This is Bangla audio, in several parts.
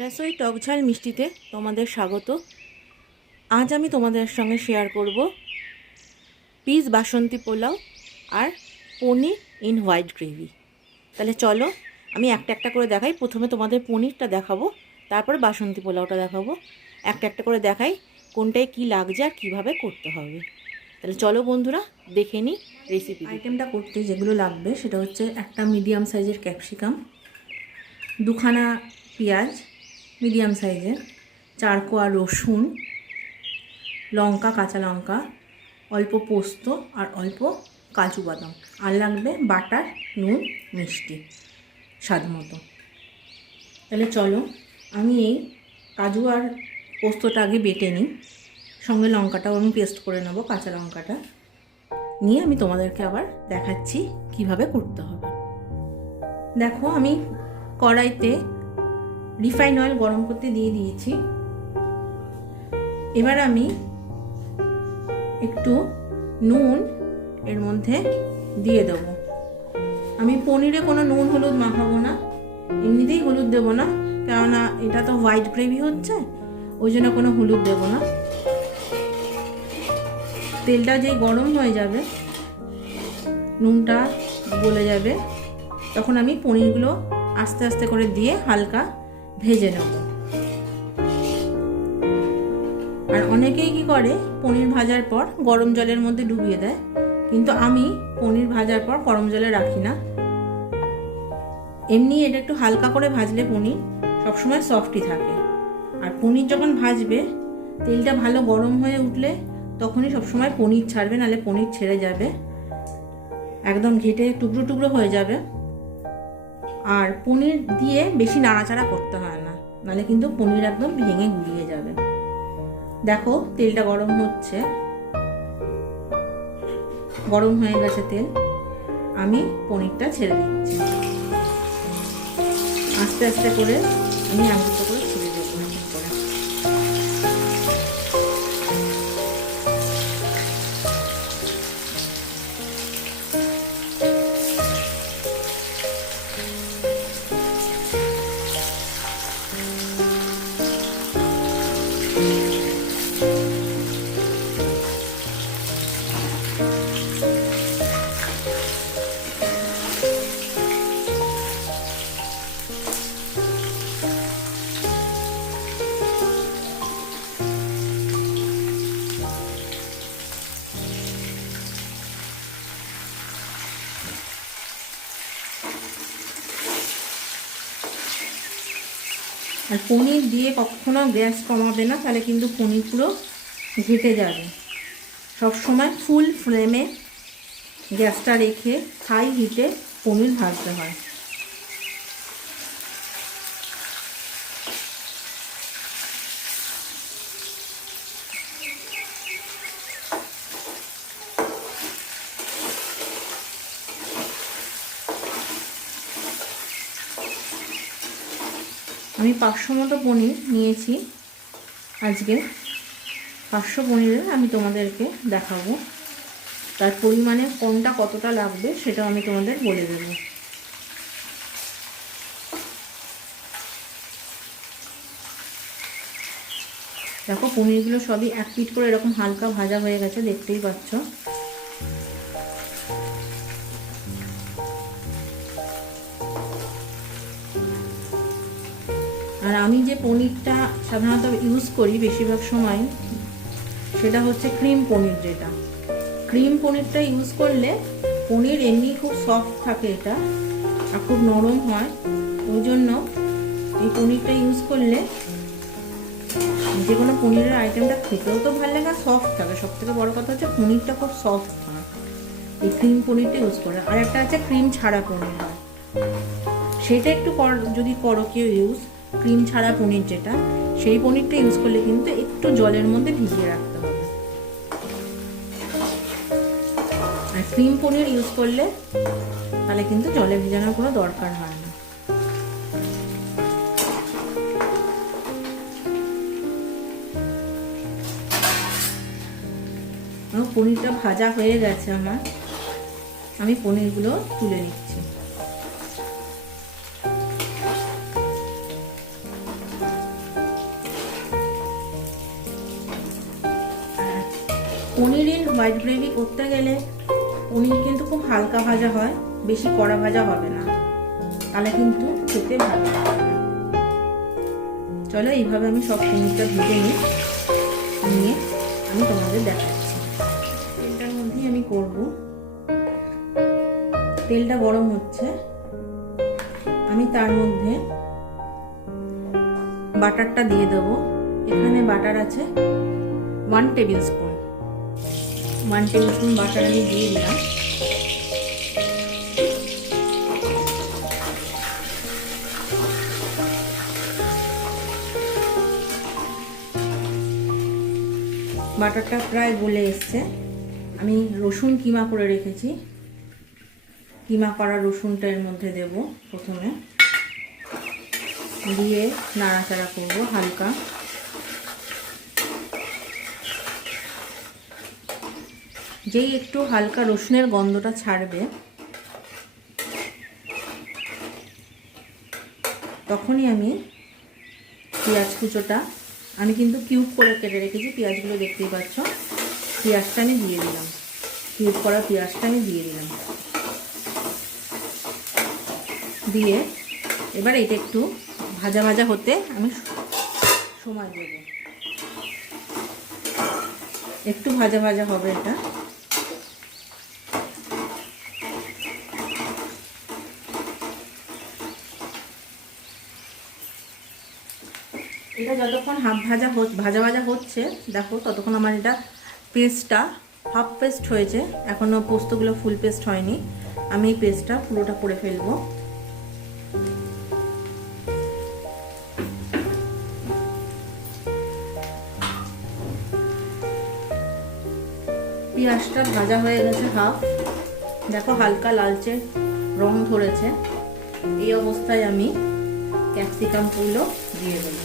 রসোই টকঝাল মিষ্টিতে তোমাদের স্বাগত। আজ আমি তোমাদের সঙ্গে শেয়ার করব পিস বাসন্তী পোলাও আর পনির ইন হোয়াইট গ্রেভি। তাহলে চলো আমি একটা একটা করে দেখাই। প্রথমে তোমাদের পনিরটা দেখাবো, তারপর বাসন্তী পোলাওটা দেখাবো। একটা একটা করে দেখাই কোনটায় কী লাগছে আর কীভাবে করতে হবে। তাহলে চলো বন্ধুরা দেখে নিই রেসিপি। আইটেমটা করতে যেগুলো লাগবে সেটা হচ্ছে একটা মিডিয়াম সাইজের ক্যাপসিকাম, দুখানা পেঁয়াজ মিডিয়াম সাইজের, 4 কোয়া রসুন, লঙ্কা, কাঁচা লঙ্কা, অল্প পোস্ত আর অল্প কাজু বাদাম, আর লাগবে বাটার, নুন, মিষ্টি স্বাদ মতো। তাহলে চলো আমি এই কাজু আর পোস্তটা আগে বেটে নিই, সঙ্গে লঙ্কাটাও আমি পেস্ট করে নেব, কাঁচা লঙ্কাটা নিয়ে আমি তোমাদেরকে আবার দেখাচ্ছি কিভাবে করতে হবে। দেখো আমি কড়াইতে রিফাইন অয়েল গরম করতে দিয়ে দিয়েছি। এবার আমি একটু নুন এর মধ্যে দিয়ে দেবো। আমি পনিরে কোনো নুন হলুদ মাখাবো না, এমনিতেই হলুদ দেবো না, কেননা এটা তো হোয়াইট গ্রেভি হচ্ছে, ওই জন্য কোনো হলুদ দেবো না। তেলটা যেই গরম হয়ে যাবে, নুনটা গলে যাবে, তখন আমি পনিরগুলো আস্তে আস্তে করে দিয়ে হালকা ভেজে নেব। আর অনেকেই কি করে পনির ভাজার পর গরম জলের মধ্যে ডুবিয়ে দেয়, কিন্তু আমি পনির ভাজার পর গরম জলে রাখি না। এমনি এটা একটু হালকা করে ভাজলে পনির সবসময় সফটই থাকে। আর পনির যখন ভাজবে তেলটা ভালো গরম হয়ে উঠলে তখনই সবসময় পনির ছাড়বে, নাহলে পনির ছেড়ে যাবে, একদম ঘেটে টুকরো টুকরো হয়ে যাবে। আর পনির দিয়ে বেশি নাড়াচাড়া করতে হয় না, নাহলে কিন্তু পনির একদম ভেঙে গুলিয়ে যাবে। দেখো তেলটা গরম হচ্ছে, গরম হয়ে গেছে তেল, আমি পনিরটা ছেড়ে দিচ্ছি। আস্তে আস্তে করে আমি আলুটা করে ছেড়ে দেবো করে। আর পনির দিয়ে কখনো গ্যাস কমাবে না, তাহলে কিন্তু পনির পুরো ঘেটে যাবে। সবসময় ফুল ফ্লেমে গ্যাসটা রেখে হাই হিটে পনির ভাজতে হয়। আমি 500 মতো পনির নিয়েছি আজকে। 500 পনিরের আমি তোমাদেরকে দেখাবো, তার পরিমাণে কোনটা কতটা লাগবে সেটাও আমি তোমাদের বলে দেব। দেখো পনিরগুলো সবই এক পিঠ করে এরকম হালকা ভাজা হয়ে গেছে, দেখতেই পাচ্ছ। আর আমি যে পনিরটা সাধারণত ইউজ করি বেশিরভাগ সময়, সেটা হচ্ছে ক্রিম পনির। যেটা ক্রিম পনিরটা ইউজ করলে পনির এমনি খুব সফট থাকে, এটা আর খুব নরম হয়। ওই জন্য এই পনিরটা ইউজ করলে যে কোনো পনিরের আইটেমটা খেতেও তো ভালো লাগে আর সফট থাকে। সব থেকে বড়ো কথা হচ্ছে পনিরটা খুব সফট হয় এই ক্রিম পনিরটা ইউজ করে। আর একটা আছে ক্রিম ছাড়া পনির হয়, সেটা একটু যদি করো কেউ ইউজ, ক্রিম ছাড়া পনির যেটা, সেই পনিরটা ইউজ করলে কিন্তু একটু জলের মধ্যে ভিজিয়ে রাখতে হবে। আর ক্রিম পনির ইউজ করলে তাহলে কিন্তু জলে ভিজানোর কোনো দরকার হয় না। পনিরটা ভাজা হয়ে গেছে আমার, আমি পনিরগুলো তুলে নিচ্ছি। পনির ইন হোয়াইট গ্রেভি করতে গেলে পনির কিন্তু খুব হালকা ভাজা হয়, বেশি কড়া ভাজা হবে না, তাহলে কিন্তু খেতে ভালো লাগবে না। চলো এইভাবে আমি সব পনিরটা ভেজে নিয়ে আমি তোমাদের দেখাচ্ছি। তেলটার মধ্যেই আমি করব। তেলটা গরম হচ্ছে, আমি তার মধ্যে বাটারটা দিয়ে দেবো। এখানে বাটার আছে 1 table spoon. 1 table spoon butter আমি দিয়ে দিলাম। বাটারটা প্রায় গলে এসছে। আমি রসুন কিমা করে রেখেছি, কিমা করা রসুনটা এর মধ্যে দেব। প্রথমে দিয়ে নাড়াচাড়া করব হালকা। যেই একটু হালকা রসুনের গন্ধটা ছাড়বে তখনই আমি পেঁয়াজ কুচোটা, আমি কিন্তু কিউব করে কেটে রেখেছি, পেঁয়াজগুলো দেখতেই পাচ্ছ, পেঁয়াজটা আমি দিয়ে দিলাম। কিউব করা পেঁয়াজটা আমি দিয়ে দিলাম। দিয়ে এবার এটা একটু ভাজা ভাজা হতে আমি সময় দেব। একটু ভাজা ভাজা হবে এটা। এটা যতক্ষণ ভাজা ভাজা হচ্ছে দেখো, ততক্ষণ আমার এটা পেস্টটা হাফ পেস্ট হয়েছে, এখনও পোস্তগুলো ফুল পেস্ট হয়নি। আমি এই পেস্টটা পুরোটা করে ফেলবো। পেঁয়াজটা ভাজা হয়ে গেছে হাফ, দেখো হালকা লালচে রং ধরেছে। এই অবস্থায় আমি ক্যাপসিকামগুলো দিয়ে দেব।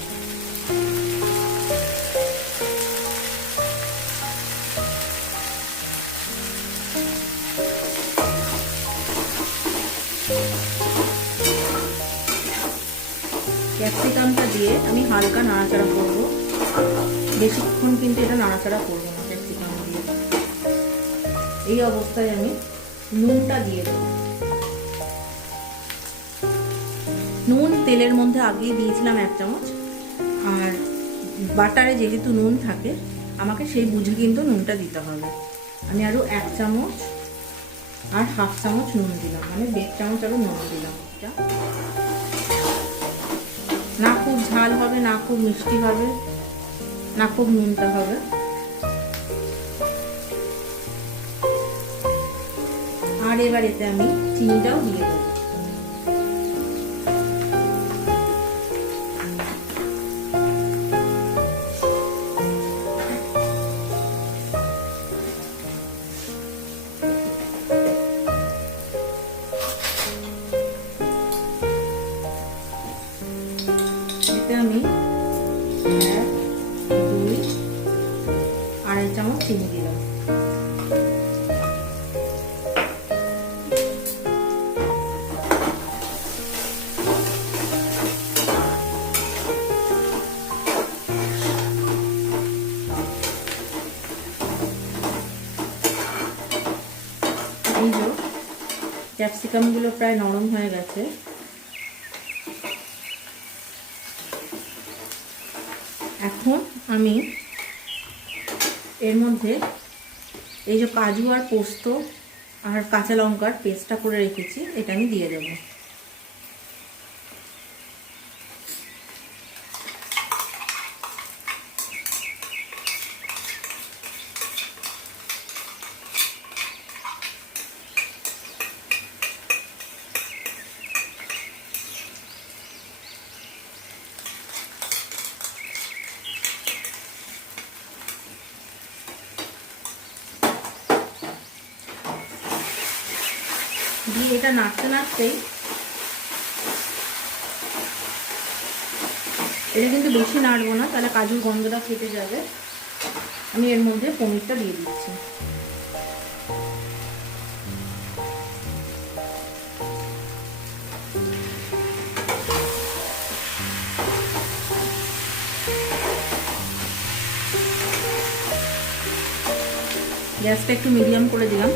ক্যাপসিকামটা দিয়ে আমি হালকা নাড়াচাড়া করব, বেশিক্ষণ কিন্তু এটা নাড়াচাড়া করব না। ক্যাপসিকাম দিয়ে এই অবস্থায় আমি নুনটা দিয়ে দেব। নুন তেলের মধ্যে আগিয়ে দিয়েছিলাম 1 চামচ, আর বাটারে যেহেতু নুন থাকে আমাকে সেই বুঝে কিন্তু নুনটা দিতে হবে। আমি আরও 1 চামচ আর হাফ চামচ নুন দিলাম, মানে 1.5 চামচ আরও নুন দিলাম। না খুব ঝাল হবে, না খুব মিষ্টি হবে, না খুব নুনটা হবে। আর এবার এতে আমি চিনিটাও দিয়ে দেবো। এতে আমি 1, 2, আড়াই চামচ চিনি দিলাম। এই যে ক্যাপসিকামগুলো প্রায় নরম হয়ে গেছে। এখন আমি এর মধ্যে এই যে কাজু আর পোস্ত আর কাঁচা লঙ্কার পেস্টটা করে রেখেছি, এটা আমি দিয়ে দেবো। দিয়ে এটা নাড়তে নাড়তেই, এটা কিন্তু বেশি নাড়বো না, তাহলে কাজুর গন্ধটা কেটে যাবে। আমি এর মধ্যে পনিরটা দিয়ে দিচ্ছি। গ্যাসটা একটু মিডিয়াম করে দিলাম।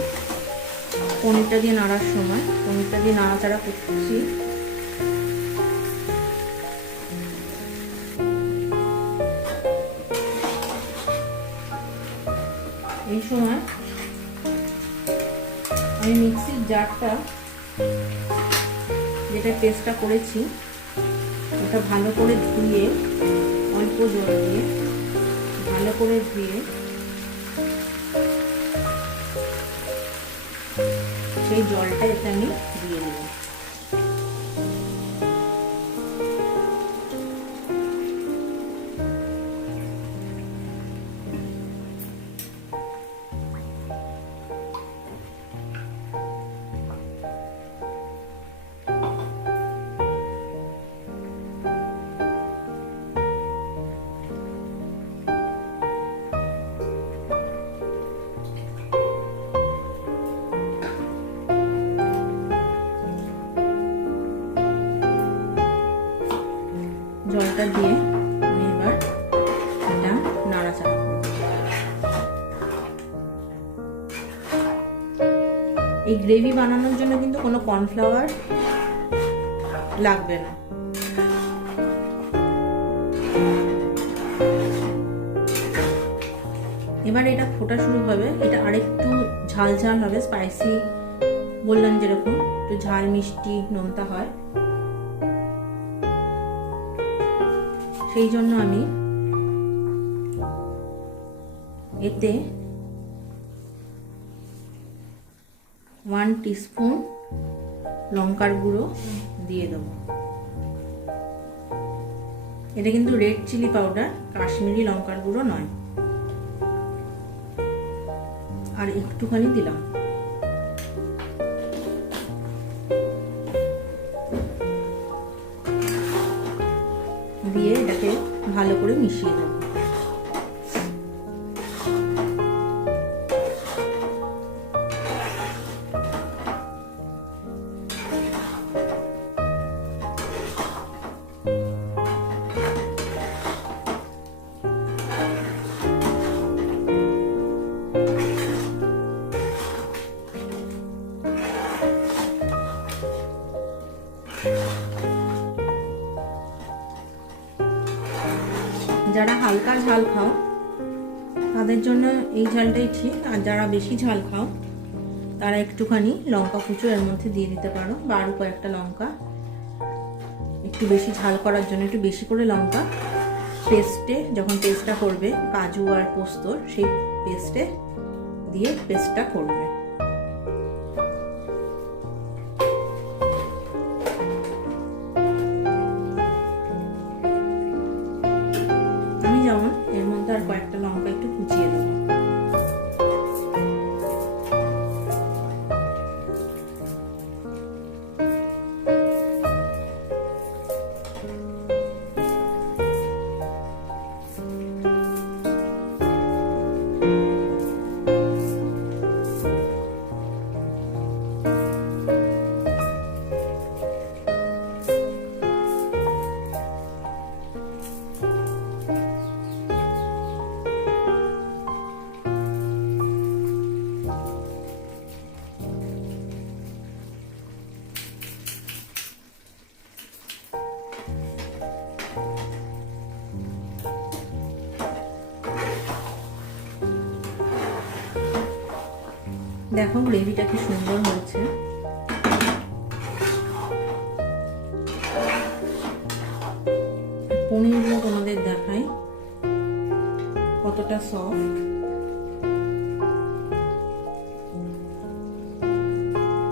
পনিরটা দিয়ে নাড়ার সময় পনিরটা দিয়ে নাড়াচাড়া করছি। এই সময় আমি মিক্সির জারটা যেটা পেস্টটা করেছি ওটা ভালো করে ধুয়ে, অল্প জল দিয়ে ভালো করে ধুয়ে সেই জলটা এতে আমি দিয়ে দেব। জলটা দিয়ে আমি এবার এটা নাড়াচাড়া করব। এই গ্রেভি বানানোর জন্য কিন্তু কোনো কর্নফ্লাওয়ার লাগবে না। এবার এটা ফোটা শুরু হবে। এটা আরেকটু ঝাল ঝাল হবে, স্পাইসি বললাম যেরকম একটু ঝাল মিষ্টি নোনতা হয়, সেই জন্য আমি এতে 1 টিস্পুন লঙ্কার গুঁড়ো দিয়ে দেব। এটা কিন্তু রেড চিলি পাউডার, কাশ্মীরি লঙ্কার গুঁড়ো নয়। আর একটুখানি দিলাম। দিয়ে এটাকে ভালো করে মিশিয়ে দেব। যারা হালকা ঝাল খাও তাদের জন্য এই ঝালটাই ঠিক, আর যারা বেশি ঝাল খাও তারা একটুখানি লঙ্কা কুচো এর মধ্যে দিয়ে দিতে পারো, বা আরও কয়েকটা লঙ্কা একটু বেশি ঝাল করার জন্য একটু বেশি করে লঙ্কা পেস্টে, যখন পেস্টটা করবে কাজু আর পোস্তর, সেই পেস্টে দিয়ে পেস্টটা করবে। যেমন এর মধ্যে আর কয়েকটা লঙ্কা একটু কুচিয়ে দেবো। দেখো গ্রেভিটা কি সুন্দর হয়েছে। পনিরগুলো তোমাদের দেখাই কতটা সফট।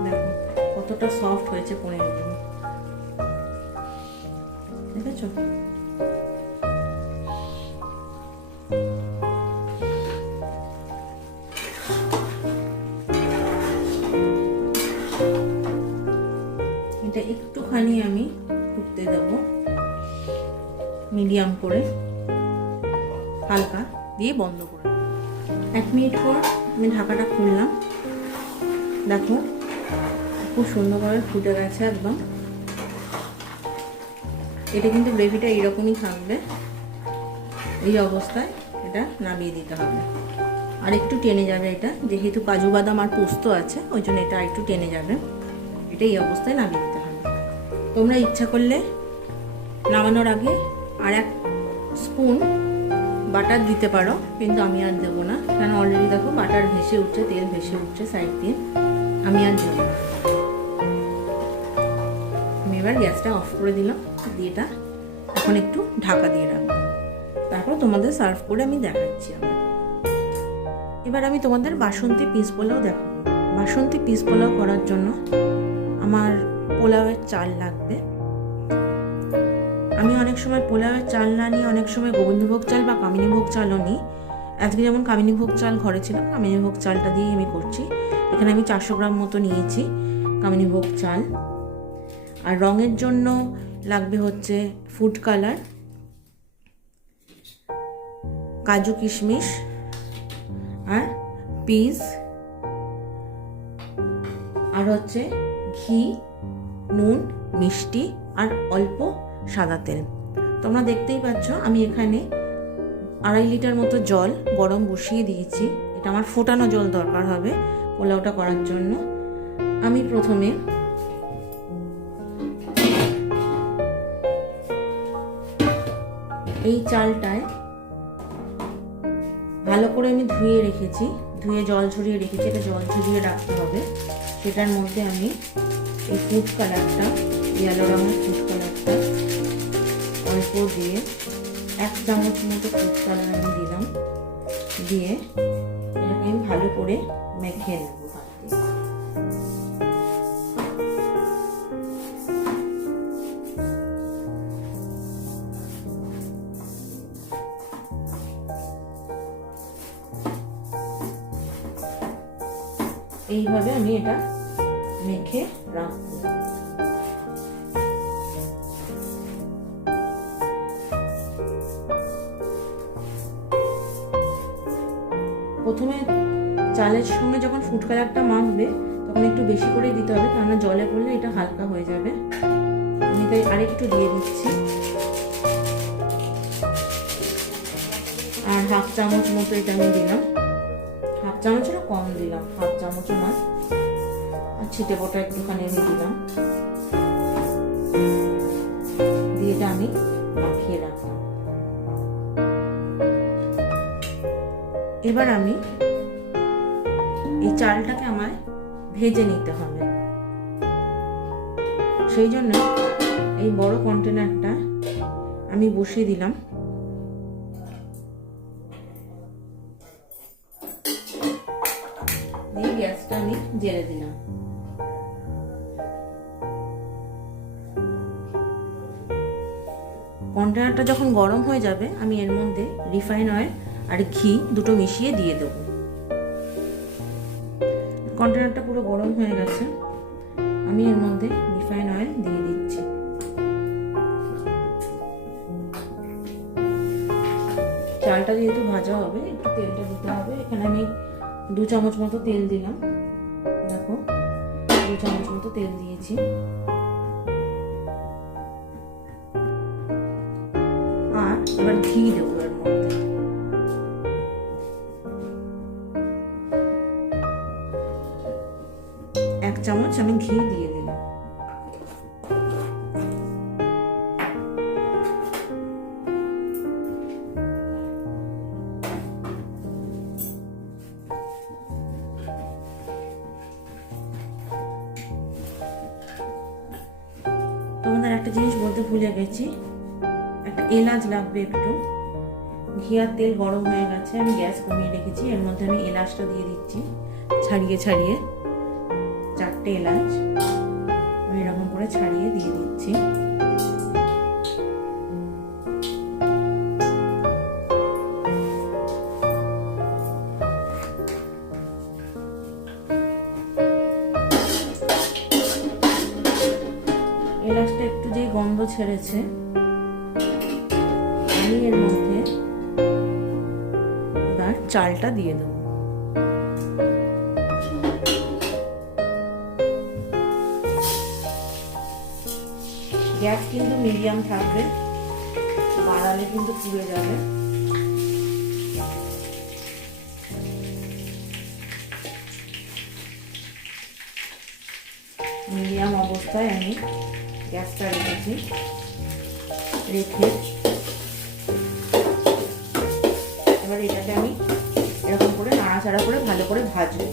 দেখো কতটা সফট হয়েছে পনিরগুলো, দেখেছো? এটা একটুখানি আমি ফুটতে দেব, মিডিয়াম করে, হালকা দিয়ে বন্ধ করে। 1 মিনিট পর আমি ঢাকাটা খুললাম। দেখো খুব সুন্দরভাবে ফুটে গেছে একদম। এটা কিন্তু গ্রেভিটা এইরকমই থাকবে। এই অবস্থায় এটা নামিয়ে দিতে হবে। আর একটু টেনে যাবে এটা, যেহেতু কাজু বাদাম আর পোস্ত আছে ওই জন্য এটা একটু টেনে যাবে। এটা এই অবস্থায় নামিয়ে দিতে হবে। তোমরা ইচ্ছা করলে নামানোর আগে আর 1 স্পুন বাটার দিতে পারো, কিন্তু আমি আর দেবো না, কারণ অলরেডি দেখো বাটার ভেসে উঠছে, তেল ভেসে উঠছে সাইড দিয়ে, আমি আর দেবো না। আমি এবার গ্যাসটা অফ করে দিলাম, দিয়ে এটা এখন একটু ঢাকা দিয়ে রাখবো, তারপর তোমাদের সার্ভ করে আমি দেখাচ্ছি। এবার আমি তোমাদের বাসন্তী পিস পোলাও দেখাবো। বাসন্তী পিস পোলাও করার জন্য আমার পোলাওয়ের চাল লাগবে। আমি অনেক সময় পোলাওয়ের চাল না নিই, অনেক সময় গোবিন্দভোগ চাল বা কামিনীভোগ চালও নিই। আজকে যেমন কামিনীভোগ চাল ঘরে ছিল, কামিনীভোগ চালটা দিয়েই আমি করছি। এখানে আমি 400 গ্রাম মতো নিয়েছি কামিনীভোগ চাল। আর রঙের জন্য লাগবে হচ্ছে ফুড কালার, কাজু কিশমিশ আর পিস, আর হচ্ছে ঘি, নুন, মিষ্টি আর অল্প সাদা তেল। তোমরা দেখতেই পাচ্ছ আমি এখানে 2.5 লিটার মতো জল গরম বসিয়ে দিয়েছি। এটা আমার ফোটানো জল দরকার হবে পোলাওটা করার জন্য। আমি প্রথমে এই চালটায় ভালো করে আমি ধুয়ে রেখেছি, ধুয়ে জল ঝরিয়ে রেখেছি, এটা জল ঝরিয়ে রাখতে হবে। সেটার মধ্যে আমি এই ফুড কালারটা, ইয়েলো রঙের ফুড কালারটা অল্প দিয়ে 1 চামচ মতো ফুড কালার আমি দিলাম, দিয়ে এটাকে আমি ভালো করে মেখে নেব। এইভাবে আমি এটা মেখে রাখবো। প্রথমে চালের সঙ্গে যখন ফুড কালারটা মাখবে তখন একটু বেশি করে দিতে হবে, কারণ জলে পড়লে এটা হালকা হয়ে যাবে। আমি তাই আরেকটু দিয়ে দিচ্ছি, আর 1/2 চামচ মতো এটা আমি দিলাম। 1/2 চামচেরও কম দিলাম, 1/2 চামচও না, আর ছিটে ফোটা একটুখানি আমি দিলাম, দিয়ে এটা আমি মাখিয়ে রাখলাম। এবার আমি এই চালটাকে আমায় ভেজে নিতে হবে। সেই জন্য এই বড় কন্টেনারটা আমি বসিয়ে দিলাম, দিয়ে গ্যাসটা আমি জেলে দিলাম। কন্টেনারটা যখন গরম হয়ে যাবে আমি এর মধ্যে রিফাইন অয়েল আর ঘি দুটো মিশিয়ে দিয়ে দেব। কন্টেনারটা পুরো গরম হয়ে গেছে, আমি এর মধ্যে রিফাইন অয়েল দিয়ে দিচ্ছি। চালটা যেহেতু ভাজা হবে একটু তেলটা দিতে হবে। এখানে আমি 2 চামচ মতো তেল দিলাম, দেখো 2 চামচ মতো তেল দিয়েছি। আর এবার ঘি দেবো এর মধ্যে, এক চামচ আমি ঘি দিয়ে দিলাম। তোমাদের একটা জিনিস বলতে ভুলে গেছি, একটা এলাচ লাগবে একটু। ঘি আর তেল গরম হয়ে গেছে, আমি গ্যাস কমিয়ে রেখেছি, এর মধ্যে আমি এলাচটা দিয়ে দিচ্ছি ছাড়িয়ে ছাড়িয়ে। 4টে এলাচ আমি এরকম করে ছাড়িয়ে দিয়ে দিচ্ছি। এলাচটা একটু যে গন্ধ ছেড়েছে, আমি এর মধ্যে এবার চালটা দিয়ে দেবো। গ্যাস কিন্তু মিডিয়াম থাকবে, বাড়ালে কিন্তু পুড়ে যাবে। অবস্থায় আমি গ্যাসটা রেখেছি, রেখে এবার এটাকে আমি এরকম করে নাড়াচাড়া করে ভালো করে ভাজবো।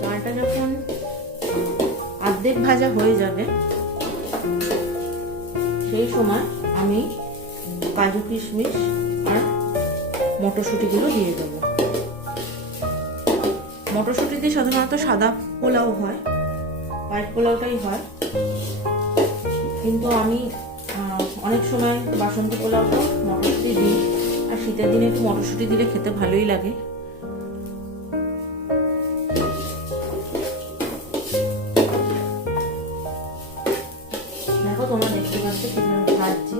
চালটা যখন অর্ধেক ভাজা হয়ে যাবে সেই সময় আমি কাজু কিশমিশ আর মটরশুঁটিগুলো দিয়ে দেবো। মটরশুঁটি দিয়ে সাধারণত সাদা পোলাও হয়, হোয়াইট পোলাওটাই হয়, কিন্তু আমি অনেক সময় বাসন্তী পোলাওটা মটরশুঁটি দিই, আর শীতের দিনে একটু মটরশুঁটি দিলে খেতে ভালোই লাগে। দেখো তোমরা দেখতে পাচ্ছ কিভাবে ভাজছি,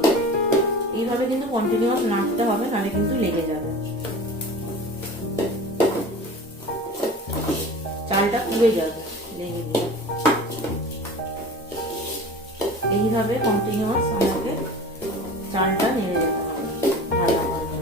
এইভাবে কিন্তু কন্টিনিউয়াস নাড়তে হবে, নাহলে কিন্তু লেগে যাবে, চালটা পুড়ে যাবে লেগে গিয়ে। এইভাবে কন্টিনিউয়াস আমাকে চালটা নেড়ে যেতে হবে ভাজা ভাজা।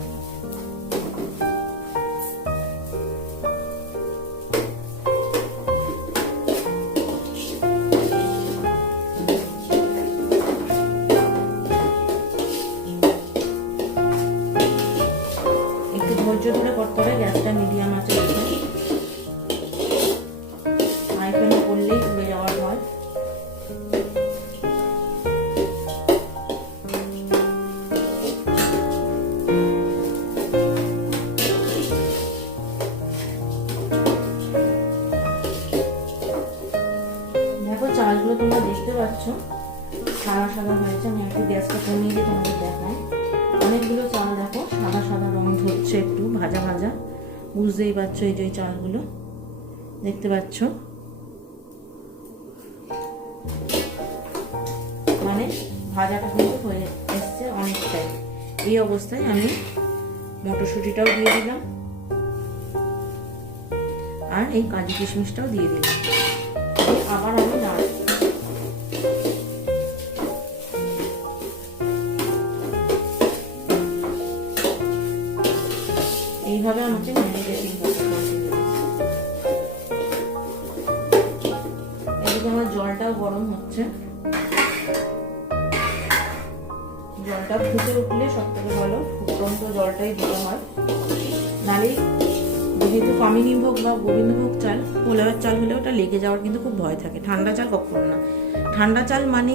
একটু ধৈর্য ধরে করতে হবে, গ্যাসটা মিডিয়াম আছে রেখে, হাই ফ্লেমে করলেই পুড়ে যাওয়ার ভয়। দেখো চালগুলো তোমরা দেখতে পাচ্ছ সাদা সাদা হয়েছে, আমি একটু গ্যাসটা কমিয়ে দিয়ে তোমাদের দেখাই। অনেকগুলো চাল দেখো সাদা সাদা রং ধরছে, একটু ভাজা ভাজা, বুঝতেই পারছো। এই যে চালগুলো দেখতে পাচ্ছ, মানে ভাজাটা কিন্তু হয়ে এসছে অনেকটাই। এই অবস্থায় আমি মটরশুঁটিটাও দিয়ে দিলাম আর এই কাজু কিশমিশটাও দিয়ে দিলাম, আবার আমি নাড়ব। এইভাবে আমাকে নেড়ে যেতেই হবে। এদিকে আমার জলটাও গরম হচ্ছে, জলটা ফুটে উঠলে সব থেকে ভালো ফুটন্ত জলটাই দিতে হয়, নাহলে যেহেতু কামিনীভোগ বা গোবিন্দভোগ চাল, পোলাওয়ের চাল হলে ওটা লেগে যাওয়ার কিন্তু খুব ভয় থাকে। ঠান্ডা চাল কখনো না, ঠান্ডা চাল মানে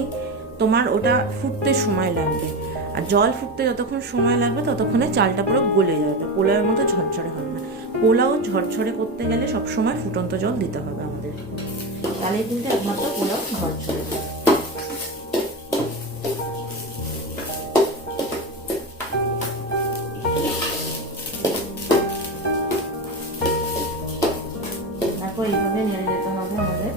তোমার ওটা ফুটতে সময় লাগবে, আর জল ফুটতে যতক্ষণ সময় লাগবে ততক্ষণে চালটা পুরো গলে যাবে, পোলাওয়ের মতো ঝরঝরে হবে না। পোলাও ঝরঝরে করতে গেলে সবসময় ফুটন্ত জল দিতে হবে আমাদের, তাহলে কিন্তু একমাত্র পোলাও ঝরঝরে হবে। দেখো এইভাবে নেড়ে যেতে হবে আমাদের।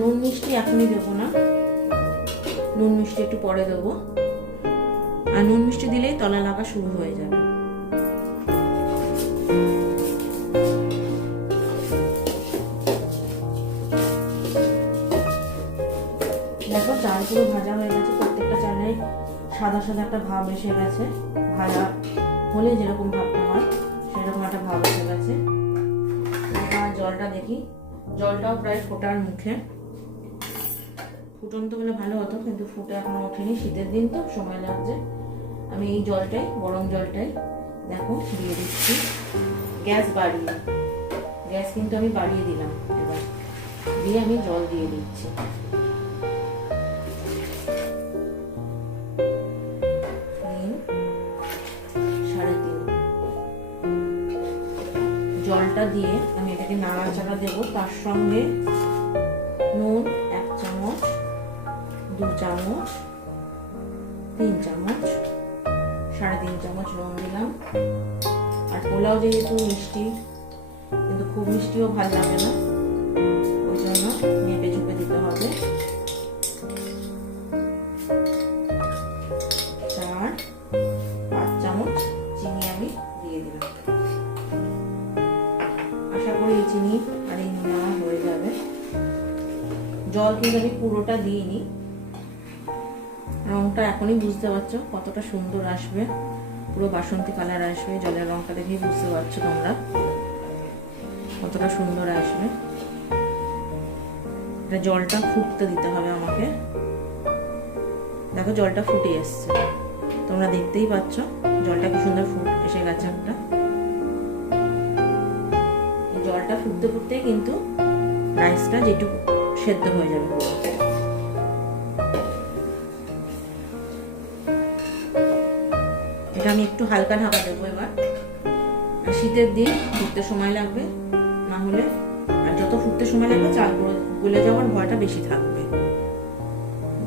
নুন মিষ্টি এখনই দেবো না, নুন মিষ্টি একটু পরে দেবো, আর নুন মিষ্টি দিলেই তলা লাগা শুরু হয়ে যাবে। দেখো চাল পুরো ভাজা হয়ে গেছে, প্রত্যেকটা চালেই সাদা সাদা একটা ভাব এসে গেছে, ভাজা হলে যেরকম ভাবটা হয় সেরকম একটা ভাব এসে গেছে। আর জলটা দেখি, জলটাও প্রায় ফোটার মুখে, ফুটন্ত হলে ভালো হতো কিন্তু ফুটে এখনো ওঠেনি, শীতের দিন তো সময় লাগছে। আমি এই জলটাই, গরম জলটাই দেখো দিয়ে দিচ্ছি, গ্যাস বাড়িয়ে, গ্যাস কিন্তু আমি বাড়িয়ে দিলাম, এবার দিয়ে আমি জল দিয়ে দিচ্ছি। জলটা দিয়ে আমি এটাকে নাড়াচাড়া দেবো, তার সঙ্গে নুন 1 চামচ, 2 চামচ, 3 চামচ, 3.5 চামচ নুন দিলাম। আর পোলাও যেহেতু মিষ্টি, কিন্তু খুব মিষ্টিও ভালো লাগে না, ওই জন্য মেপে ঝুপে দিতে হবে। 4-5 চামচ চিনি আমি দিয়ে দিলাম। আশা করি এই জল কিন্তু আমি পুরোটা দিইনি, রংটা এখনই বুঝতে পারছো কতটা সুন্দর আসবে, পুরো বাসন্তী কালার আসবে। জলের রংটা দেখেই বুঝতে পারছো তোমরা কতটা সুন্দর আসবে। এটা জলটা ফুটতে দিতে হবে আমাকে। দেখো জলটা ফুটে এসছে, তোমরা দেখতেই পাচ্ছ জলটা কি সুন্দর ফুট এসে গেছে একটা। জলটা ফুটতে ফুটতে কিন্তু রাইসটা যেটুকু সেদ্ধ হয়ে যাবে পুরো। এটা আমি একটু হালকা ঢাকা দেবো এবার। শীতের দিন ফুটতে সময় লাগবে, না হলে আর যত ফুটতে সময় লাগবে চাল গলে যাওয়ার ভয়টা বেশি থাকবে।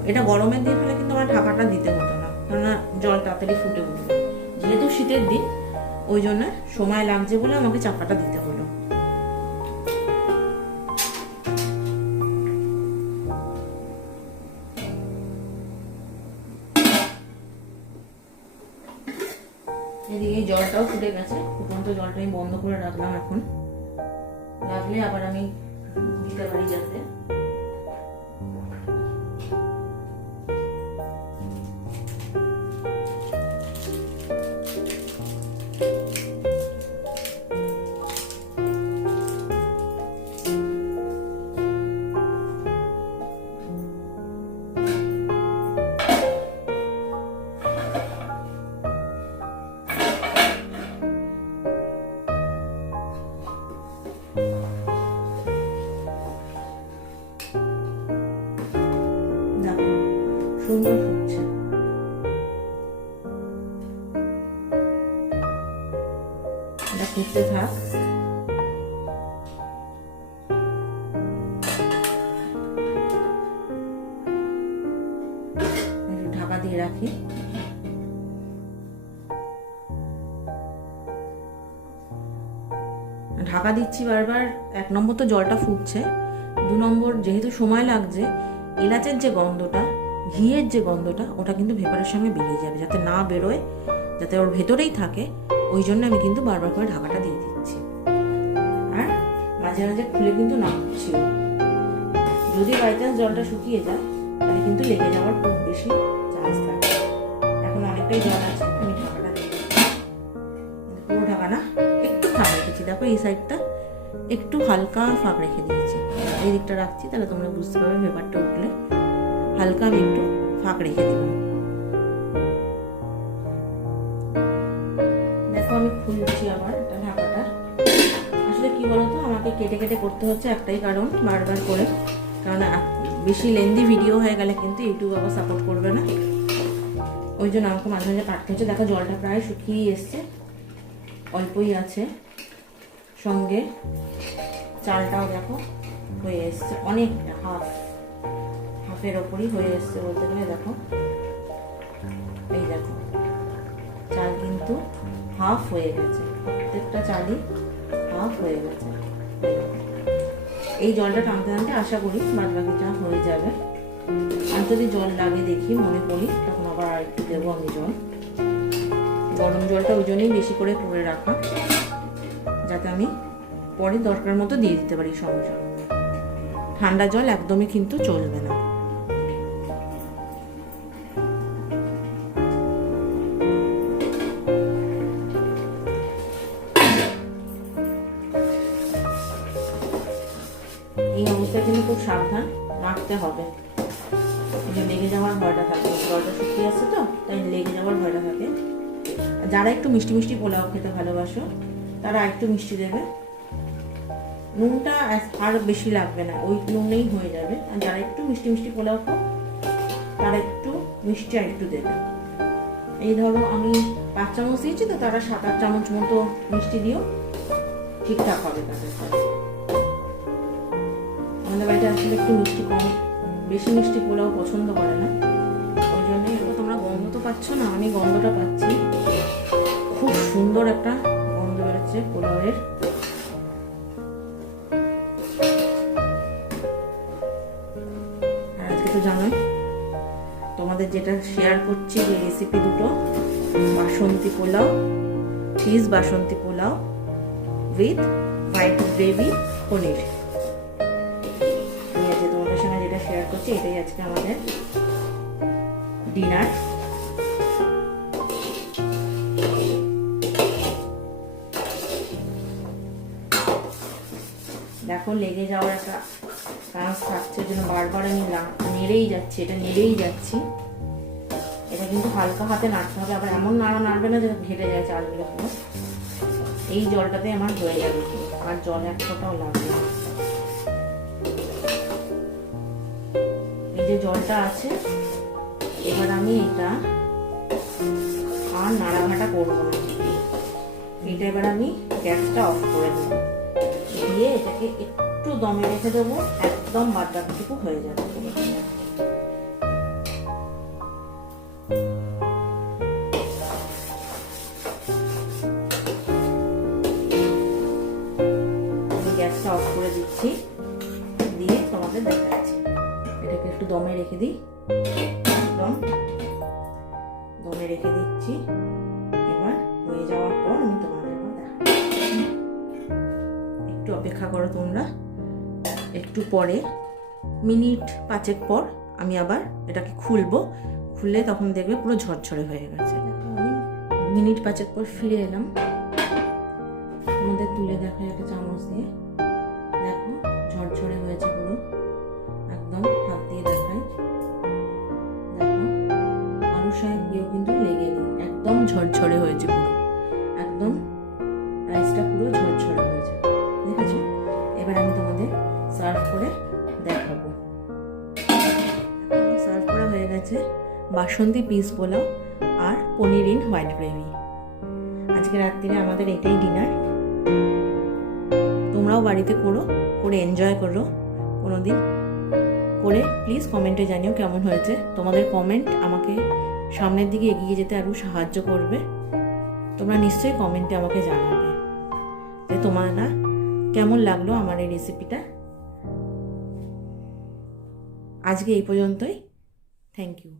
এটা গরমের দিন হলে কিন্তু আমার ঢাকাটা দিতে হতো না, কেননা জল তাড়াতাড়ি ফুটে উঠবে। যেহেতু শীতের দিন ওই জন্য সময় লাগছে বলে আমাকে চাপাটা দিতে হলো। এদিকে জলটাও ফুটে গেছে, ফুটন্ত জলটা আমি বন্ধ করে রাখলাম। এখন রাখলে আবার আমি দিতে পারি যাতে। সুন্দর ফুটছে। এটা ফুটতে থাক। ঢাকা দিয়ে রাখি। ঢাকা দিচ্ছি বারবার। 1 নম্বর তো জলটা ফুটছে, 2 নম্বর যেহেতু সময় লাগছে, এলাচের যে গন্ধটা, ঘিয়ের যে গন্ধটা, ওটা কিন্তু ভেপারের সঙ্গে বেরিয়ে যাবে, যাতে না বেরোয়, যাতে ওর ভেতরেই থাকে। ওই জন্য আমি কিন্তু বারবার করে ঢাকাটা দিয়ে দিচ্ছি। আর মাঝে মাঝে খুলে কিন্তু নাড়ছি। যদি বাই চান্স জলটা শুকিয়ে যায় তাহলে কিন্তু লেগে যাওয়ার খুব বেশি চান্স থাকে। এখন অনেকটাই জল আছে, আমি ঢাকাটা দিয়ে দিচ্ছি। পুরো ঢাকা না, একটু ফাঁক রেখেছি। দেখো এই সাইডটা একটু হালকা ফাঁক রেখে দিয়েছি, এই দিকটা রাখছি, তাহলে তোমরা বুঝতে পারবে ভেপারটা উঠলে। হালকা আমি একটু ফাঁক রেখে দিলাম। দেখো আমি খুলছি আবার এটা ঢাকাটা। আসলে কি বলতো, আমাকে কেটে কেটে করতে হচ্ছে, একটাই কারণ বারবার করে, কারণ বেশি লেন্দি ভিডিও হয়ে গেলে কিন্তু ইউটিউব আবার সাপোর্ট করবে না। ওই জন্য আমাকে মাঝে মাঝে কাটতে হচ্ছে। দেখো জলটা প্রায় শুকিয়ে এসছে, অল্পই আছে, সঙ্গে চালটাও দেখো হয়ে এসছে অনেকটা, হাফের ওপরই হয়ে এসছে বলতে গেলে। দেখো এই দেখো চাল কিন্তু হাফ হয়ে গেছে, প্রত্যেকটা চালই হাফ হয়ে গেছে। এই জলটা টানতে টানতে আশা করি বাদ বাকিটা হয়ে যাবে। আর যদি জল লাগে দেখি, মনে করি, তখন আবার আর একটু দেবো আমি জল। গরম জলটা ওই জন্যই বেশি করে করে রাখা, যাতে আমি পরে দরকার মতো দিয়ে দিতে পারি সঙ্গে সঙ্গে। ঠান্ডা জল একদমই কিন্তু চলবে না। এই অবস্থায় কিন্তু খুব সাবধান রাখতে হবে, লেগে যাওয়ার ভয়টা থাকে। জলটা শুকিয়ে আসছে তো, তাই লেগে যাওয়ার ভয়টা থাকে। যারা একটু মিষ্টি মিষ্টি পোলাও খেতে ভালোবাসো তারা একটু মিষ্টি দেবে, নুনটা আর বেশি লাগবে না, ওই নুনেই হয়ে যাবে। আর যারা একটু মিষ্টি মিষ্টি পোলাও খাও তারা একটু মিষ্টি আর একটু দেবে। এই ধরো আমি 5 চামচ দিয়েছি, তো তারা 7-8 চামচ মতো মিষ্টি দিও, ঠিকঠাক হবে তাদের সাথে। আমাদের বাড়িতে আসলে একটু মিষ্টি কম, বেশি মিষ্টি পোলাও পছন্দ করে না, ওই জন্যই। তোমরা গন্ধ তো পাচ্ছ না, আমি গন্ধটা পাচ্ছি। খুব সুন্দর একটা গন্ধ বেরোচ্ছে পোলাওয়ের। আর আজকে তো জানোই তোমাদের যেটা শেয়ার করছি, যে রেসিপি দুটো, Basanti pulao, cheese Basanti pulao with white gravy paneer. তোমাদের সঙ্গে যেটা এটাই আজকে আমাদের ডিনার। দেখো লেগে যাওয়ার একটা চান্স থাকছে, জন্য বারবার আমি নেড়েই যাচ্ছি, এটা নেড়েই যাচ্ছি। এটা কিন্তু হালকা হাতে নাড়তে হবে, আবার এমন নাড়বে না যে ঘেটে যায় চালগুলো পুরো। এই জলটাতে আমার হয়ে যাবে, আর জল এক ফোঁটাও লাগবে না। এই যে জলটা আছে, এবার আমি এটা আর নাড়াঘাটা করবো না, এটা এবার আমি গ্যাসটা অফ করে দেবো, দিয়ে এটাকে একটু দমে রেখে দেবো, একদম বাদ বাকিটুকু হয়ে যাবে। গ্যাসটা অফ করে দিচ্ছি, দিয়ে তোমাদের দেখাচ্ছি। এটাকে একটু দমে রেখে দিই, একদম দমে রেখে দিচ্ছি। এবার হয়ে যাওয়ার পর আমি তোমাদের দেখাচ্ছি। একটু অপেক্ষা করো তোমরা, একটু পরে মিনিট 5 পর আমি আবার এটাকে খুলবো, খুললে তখন দেখবে পুরো ঝরঝরে হয়ে গেছে। আমি মিনিট 5 পর ফিরে এলাম, তোমাদের তুলে দেখা একটা চামচ দিয়ে, দেখো ঝরঝরে হয়েছে পুরো, একদম হাত দিয়ে দেখায়, দেখো আলু সাহেব দিয়েও কিন্তু লেগে নেই, একদম ঝরঝরে হয়েছে পুরো, একদম রাইসটা পুরো ঝরঝরে হয়েছে, দেখেছো? এবার আমি তোমাদের সার্ভ করে দেখাবো। সার্ভ করা হয়ে গেছে বাসন্তী পিস পোলাও আর পনির ইন হোয়াইট গ্রেভি। আজকে রাত্রিরে আমাদের এটাই ডিনার। তোমরাও বাড়িতে করে এনজয় করো কোনোদিন করে। প্লিজ কমেন্টে জানিও কেমন হয়েছে। তোমাদের কমেন্ট আমাকে সামনের দিকে এগিয়ে যেতে আরও সাহায্য করবে। তোমরা নিশ্চয়ই কমেন্টে আমাকে জানাবে যে তোমরা কেমন লাগলো আমার এই রেসিপিটা। আজকে এই পর্যন্তই। Thank you.